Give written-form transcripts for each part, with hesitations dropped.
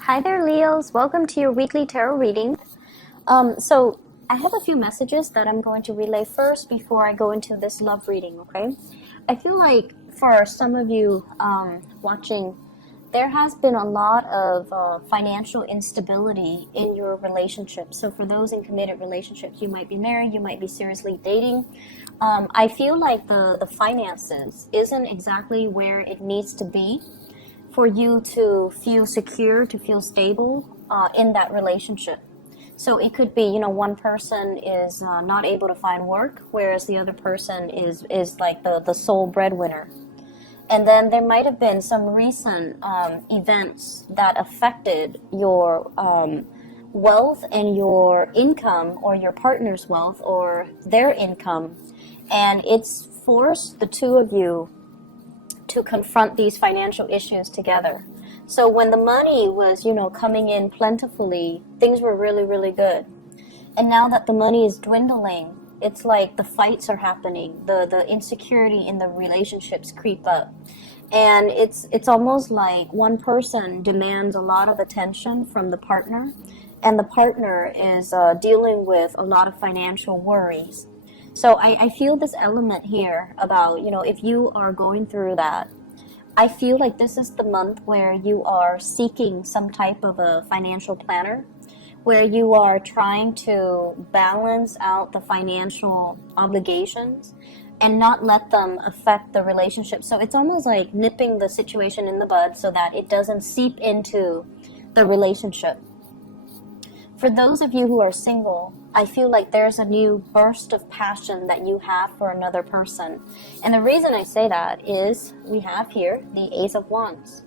Hi there, Leos. Welcome to your weekly tarot reading. So I have a few messages that I'm going to relay first before I go into this love reading, okay? I feel like for some of you watching, there has been a lot of financial instability in your relationship. So for those in committed relationships, you might be married, you might be seriously dating. I feel like the finances isn't exactly where it needs to be for you to feel secure, to feel stable in that relationship. So it could be, one person is not able to find work, whereas the other person is like the sole breadwinner. And then there might have been some recent events that affected your wealth and your income, or your partner's wealth or their income. And it's forced the two of you to confront these financial issues together. So when the money was, coming in plentifully, things were really, really good. And now that the money is dwindling, it's like the fights are happening. The insecurity in the relationships creep up. And it's almost like one person demands a lot of attention from the partner, and the partner is dealing with a lot of financial worries. So I feel this element here about, if you are going through that, I feel like this is the month where you are seeking some type of a financial planner, where you are trying to balance out the financial obligations and not let them affect the relationship. So it's almost like nipping the situation in the bud so that it doesn't seep into the relationship. For those of you who are single, I feel like there's a new burst of passion that you have for another person. And the reason I say that is we have here the Ace of Wands.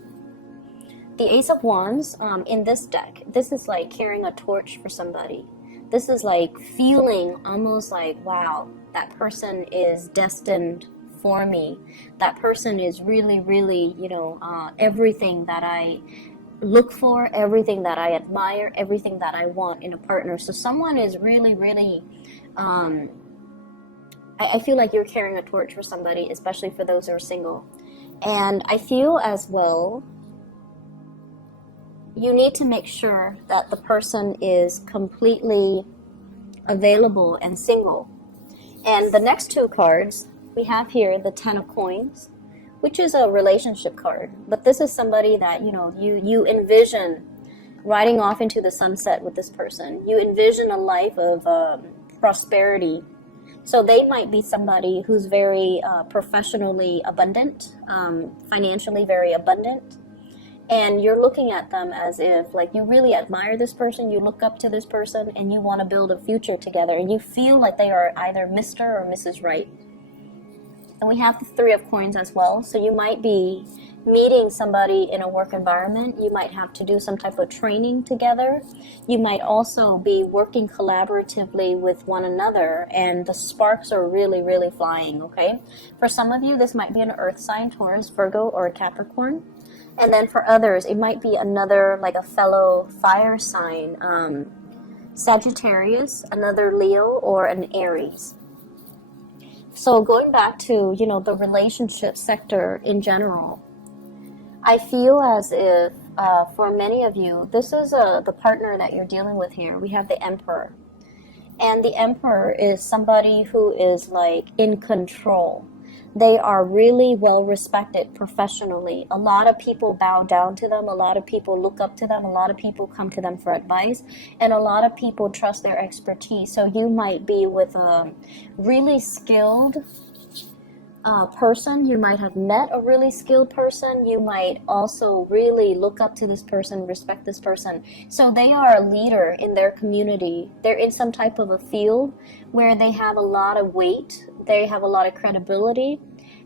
The Ace of Wands in this deck, this is like carrying a torch for somebody. This is like feeling almost like, wow, that person is destined for me. That person is really, really, everything that I look for, everything that I admire, everything that I want in a partner. So someone is really, really, I feel like you're carrying a torch for somebody, especially for those who are single. And I feel as well, you need to make sure that the person is completely available and single. And the next two cards, we have here the Ten of Coins, which is a relationship card. But this is somebody that, you envision riding off into the sunset with this person. You envision a life of prosperity. So they might be somebody who's very professionally abundant, financially very abundant. And you're looking at them as if, like, you really admire this person, you look up to this person, and you want to build a future together. And you feel like they are either Mr. or Mrs. Right. And we have the Three of Coins as well. So you might be meeting somebody in a work environment. You might have to do some type of training together. You might also be working collaboratively with one another, and the sparks are really, really flying, okay? For some of you, this might be an earth sign, Taurus, Virgo, or a Capricorn. And then for others, it might be another, like a fellow fire sign, Sagittarius, another Leo, or an Aries. So going back to, the relationship sector in general, I feel as if for many of you, this is the partner that you're dealing with here. We have the Emperor. And the Emperor is somebody who is like in control. They are really well respected professionally. A lot of people bow down to them. A lot of people look up to them. A lot of people come to them for advice. And a lot of people trust their expertise. So you might be with a really skilled person. You might have met a really skilled person. You might also really look up to this person, respect this person. So they are a leader in their community. They're in some type of a field where they have a lot of weight. They have a lot of credibility,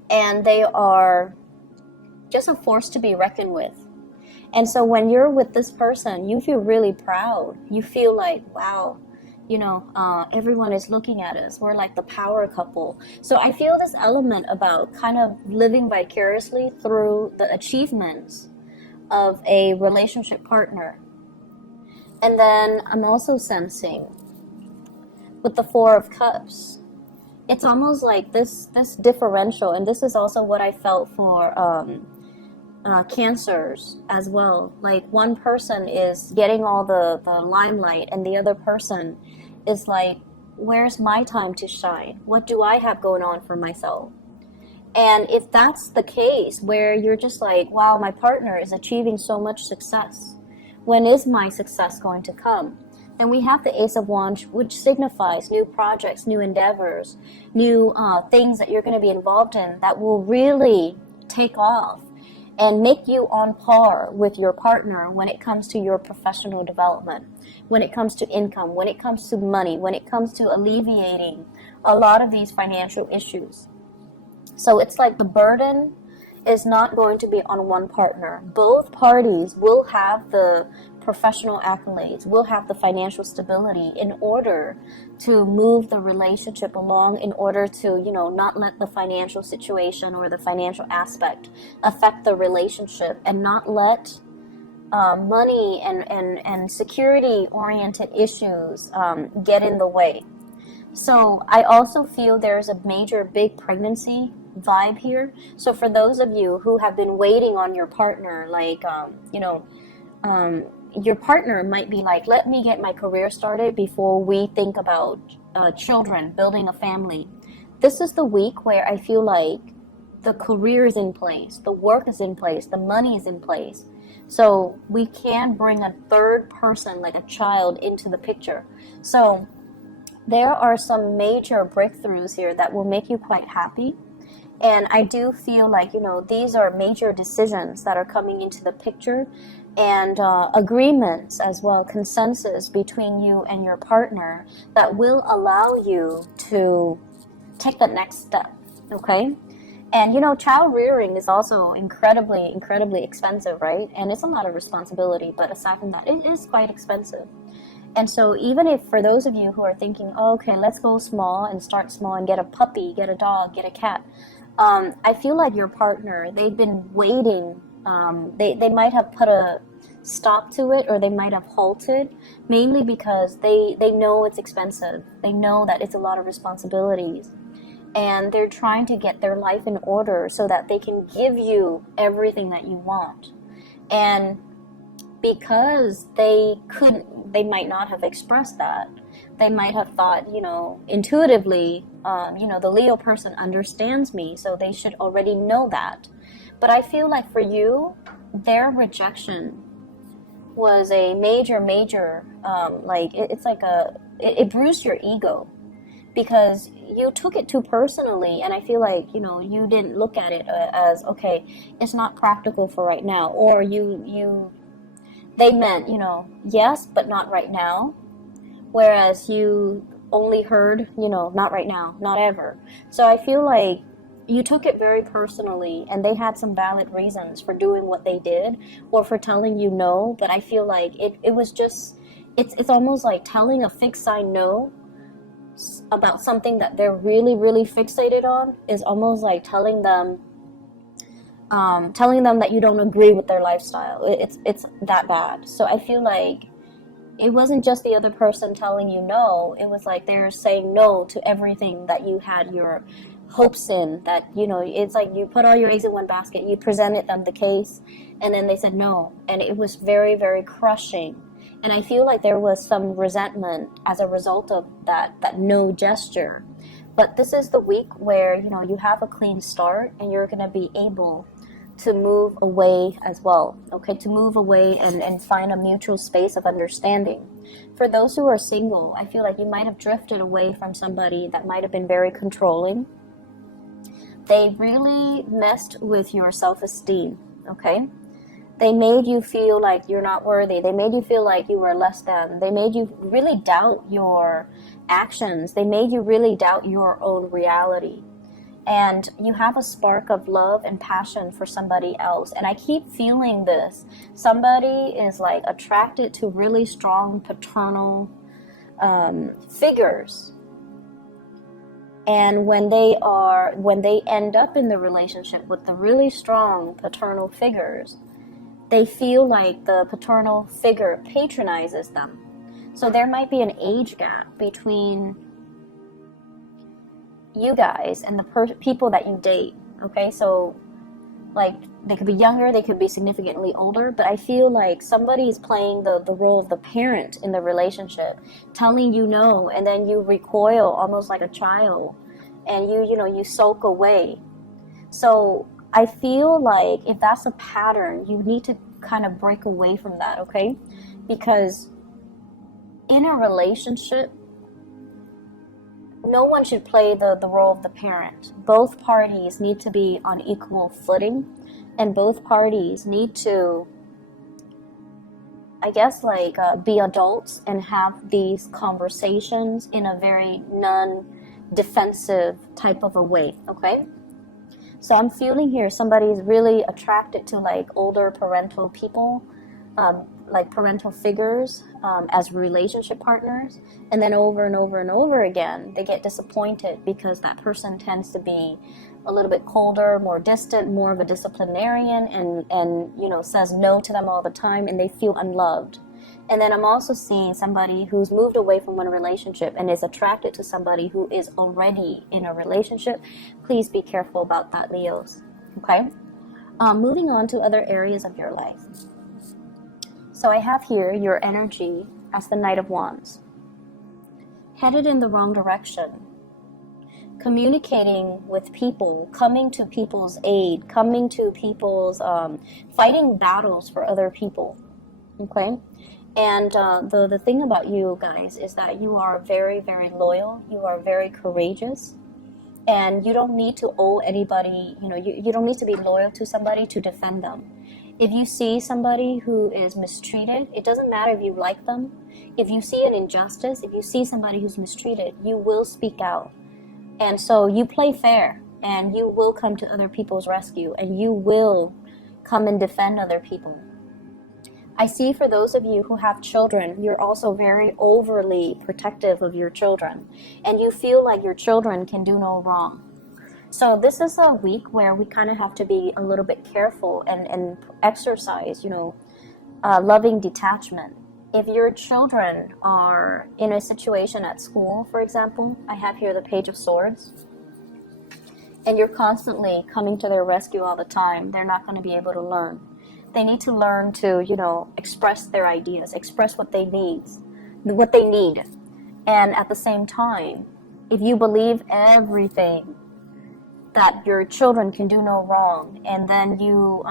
and they are just a force to be reckoned with. And so when you're with this person, you feel really proud. You feel like, wow, everyone is looking at us. We're like the power couple. So I feel this element about kind of living vicariously through the achievements of a relationship partner. And then I'm also sensing with the Four of Cups, it's almost like this differential, and this is also what I felt for cancers as well. Like one person is getting all the limelight and the other person is like, where's my time to shine? What do I have going on for myself? And if that's the case, where you're just like, wow, my partner is achieving so much success, when is my success going to come? Then we have the Ace of Wands, which signifies new projects, new endeavors, new things that you're going to be involved in that will really take off and make you on par with your partner when it comes to your professional development, when it comes to income, when it comes to money, when it comes to alleviating a lot of these financial issues. So it's like the burden is not going to be on one partner. Both parties will have the professional accolades, will have the financial stability in order to move the relationship along, in order to, not let the financial situation or the financial aspect affect the relationship, and not let money and security oriented issues get in the way. So I also feel there's a major big pregnancy vibe here. So for those of you who have been waiting on your partner, like, your partner might be like, let me get my career started before we think about children, building a family. This is the week where I feel like the career is in place, the work is in place, the money is in place. So we can bring a third person, like a child, into the picture. So there are some major breakthroughs here that will make you quite happy. And I do feel like, these are major decisions that are coming into the picture, and agreements as well, consensus between you and your partner that will allow you to take the next step, okay? And, child rearing is also incredibly, incredibly expensive, right? And it's a lot of responsibility, but aside from that, it is quite expensive. And so even if for those of you who are thinking, oh, okay, let's go small and start small and get a puppy, get a dog, get a cat, I feel like your partner, they've been waiting. They might have put a stop to it, or they might have halted, mainly because they know it's expensive. They know that it's a lot of responsibilities. And they're trying to get their life in order so that they can give you everything that you want. And because they might not have expressed that. They might have thought, intuitively, the Leo person understands me, so they should already know that. But I feel like for you, their rejection was a major, it bruised your ego, because you took it too personally. And I feel like, you didn't look at it as, okay, it's not practical for right now, or they meant, yes, but not right now. Whereas you only heard, not right now, not ever. So I feel like you took it very personally, and they had some valid reasons for doing what they did, or for telling you no. But I feel like it was just, it's almost like telling a fixed sign no about something that they're really, really fixated on is almost like telling them that you don't agree with their lifestyle. It's that bad. So I feel like it wasn't just the other person telling you no. It was like they're saying no to everything that you had your hopes in. That, it's like you put all your eggs in one basket. You presented them the case, and then they said no. And it was very, very crushing. And I feel like there was some resentment as a result of that no gesture. But this is the week where, you have a clean start, and you're going to be able to move away as well, okay? To move away and find a mutual space of understanding. For those who are single, I feel like you might have drifted away from somebody that might have been very controlling. They really messed with your self-esteem, okay? They made you feel like you're not worthy. They made you feel like you were less than. They made you really doubt your actions. They made you really doubt your own reality. And you have a spark of love and passion for somebody else. And I keep feeling this. Somebody is like attracted to really strong paternal figures. And when they end up in the relationship with the really strong paternal figures, they feel like the paternal figure patronizes them. So there might be an age gap between you guys and the people that you date, okay? So Like, they could be younger, they could be significantly older, but I feel like somebody is playing the role of the parent in the relationship, telling you no, and then you recoil almost like a child, and you sulk away. So I feel like if that's a pattern, you need to kind of break away from that, okay? Because in a relationship, no one should play the role of the parent. Both parties need to be on equal footing, and both parties need to, I guess, like be adults and have these conversations in a very non-defensive type of a way, okay? So I'm feeling here somebody is really attracted to like older parental people, like parental figures as relationship partners, and then over and over and over again they get disappointed because that person tends to be a little bit colder, more distant, more of a disciplinarian, and says no to them all the time, and they feel unloved. And then I'm also seeing somebody who's moved away from one relationship and is attracted to somebody who is already in a relationship. Please be careful about that, Leos. Okay? Moving on to other areas of your life. So I have here your energy as the Knight of Wands. Headed in the wrong direction. Communicating with people, coming to people's aid, coming to people's, fighting battles for other people. Okay? And the thing about you guys is that you are very, very loyal. You are very courageous. And you don't need to owe anybody, you don't need to be loyal to somebody to defend them. If you see somebody who is mistreated, it doesn't matter if you like them. If you see an injustice, if you see somebody who's mistreated, you will speak out. And so you play fair, and you will come to other people's rescue, and you will come and defend other people. I see for those of you who have children, you're also very overly protective of your children, and you feel like your children can do no wrong. So this is a week where we kind of have to be a little bit careful and exercise, loving detachment. If your children are in a situation at school, for example, I have here the Page of Swords, and you're constantly coming to their rescue all the time, they're not going to be able to learn. They need to learn to, express their ideas, express what they need. And at the same time, if you believe everything that your children can do no wrong, and then you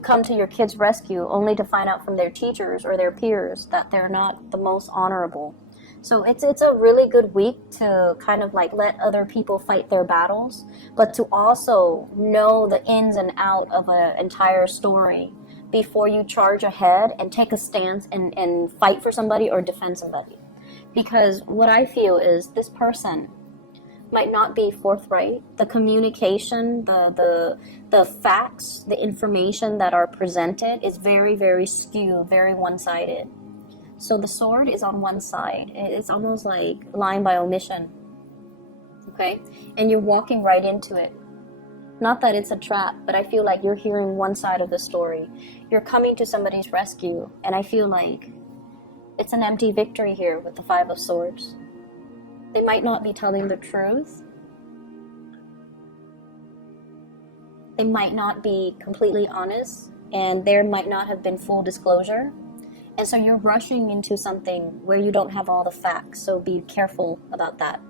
come to your kids' rescue only to find out from their teachers or their peers that they're not the most honorable. So it's a really good week to kind of like let other people fight their battles, but to also know the ins and out of an entire story before you charge ahead and take a stance and fight for somebody or defend somebody. Because what I feel is this person might not be forthright. The communication, the facts, the information that are presented is very, very skewed, very one-sided. So the sword is on one side. It's almost like lying by omission. Okay? And you're walking right into it. Not that it's a trap, but I feel like you're hearing one side of the story. You're coming to somebody's rescue, and I feel like it's an empty victory here with the Five of Swords. They might not be telling the truth. They might not be completely honest, and there might not have been full disclosure. And so you're rushing into something where you don't have all the facts, so be careful about that.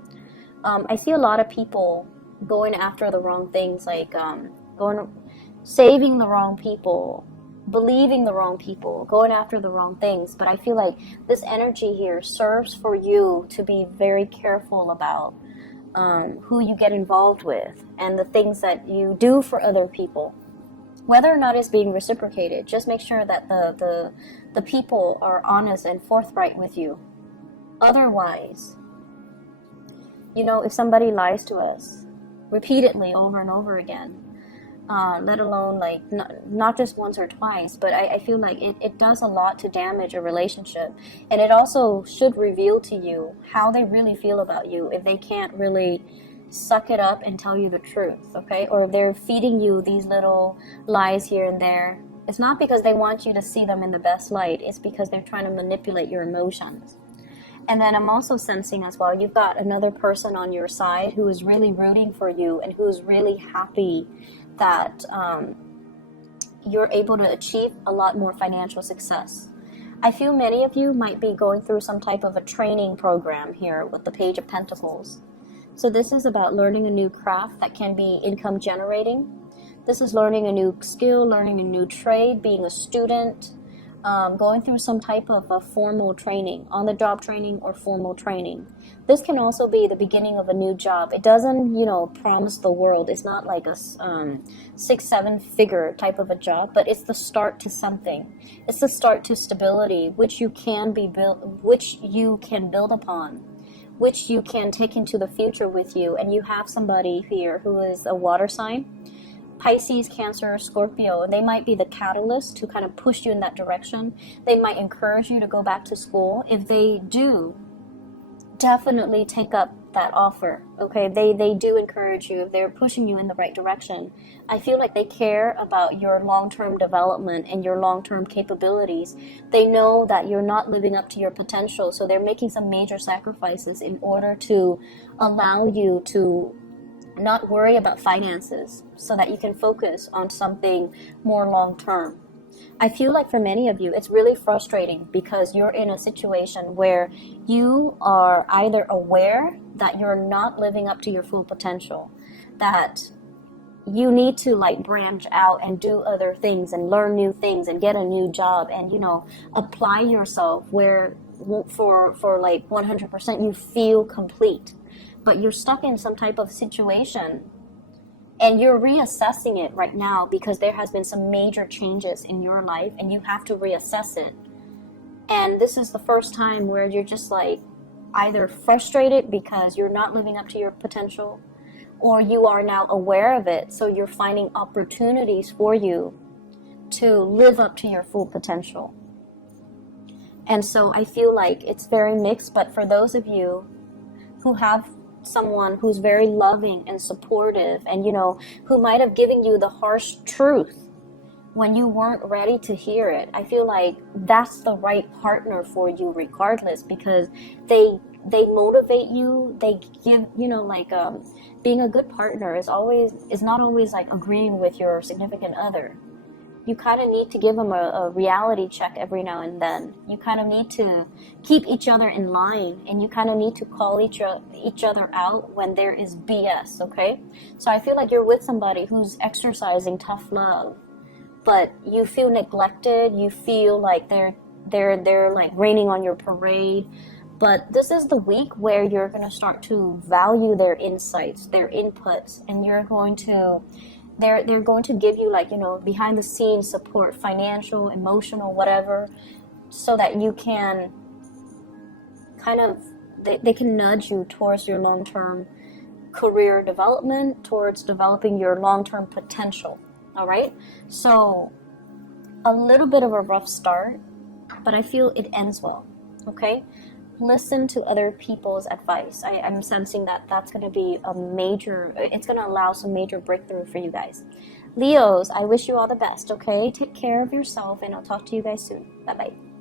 I see a lot of people going after the wrong things, like saving the wrong people, believing the wrong people, going after the wrong things. But I feel like this energy here serves for you to be very careful about who you get involved with and the things that you do for other people. Whether or not it's being reciprocated, just make sure that the people are honest and forthright with you. Otherwise, if somebody lies to us repeatedly over and over again, let alone like not just once or twice, but I feel like it does a lot to damage a relationship. And it also should reveal to you how they really feel about you if they can't really suck it up and tell you the truth, okay? Or if they're feeding you these little lies here and there. It's not because they want you to see them in the best light. It's because they're trying to manipulate your emotions. And then I'm also sensing as well, you've got another person on your side who is really rooting for you and who's really happy that you're able to achieve a lot more financial success. I feel many of you might be going through some type of a training program here with the Page of Pentacles. So this is about learning a new craft that can be income generating. This is learning a new skill, learning a new trade, being a student, going through some type of a formal training, on-the-job training or formal training. This can also be the beginning of a new job. It doesn't, promise the world. It's not like a 6-7 figure type of a job, but it's the start to something. It's the start to stability, which you can build upon, which you can take into the future with you. And you have somebody here who is a water sign. Pisces, Cancer, Scorpio, and they might be the catalyst to kind of push you in that direction. They might encourage you to go back to school. If they do, definitely take up that offer, okay? They do encourage you. If they're pushing you in the right direction, I feel like they care about your long-term development and your long-term capabilities. They know that you're not living up to your potential, so they're making some major sacrifices in order to allow you to not worry about finances so that you can focus on something more long-term. I feel like for many of you, it's really frustrating because you're in a situation where you are either aware that you're not living up to your full potential, that you need to branch out and do other things and learn new things and get a new job and, apply yourself where for 100% you feel complete. But you're stuck in some type of situation and you're reassessing it right now because there has been some major changes in your life and you have to reassess it. And this is the first time where you're just either frustrated because you're not living up to your potential, or you are now aware of it, so you're finding opportunities for you to live up to your full potential. And so I feel like it's very mixed, but for those of you who have someone who's very loving and supportive and who might have given you the harsh truth when you weren't ready to hear it, I feel like that's the right partner for you regardless, because they motivate you. They give being a good partner is not always agreeing with your significant other. You kind of need to give them a reality check every now and then. You kind of need to keep each other in line, and you kind of need to call each other out when there is BS, okay? So I feel like you're with somebody who's exercising tough love, but you feel neglected. You feel like they're raining on your parade. But this is the week where you're going to start to value their insights, their inputs, and you're going to they're going to give you behind the scenes support, financial, emotional, whatever, so that you can they can nudge you towards your long-term career development, towards developing your long-term potential. All right, so a little bit of a rough start, but I feel it ends well. Okay, listen to other people's advice. I'm sensing that that's going to be it's going to allow some major breakthrough for you guys. Leos, I wish you all the best, okay? Take care of yourself, and I'll talk to you guys soon. Bye-bye.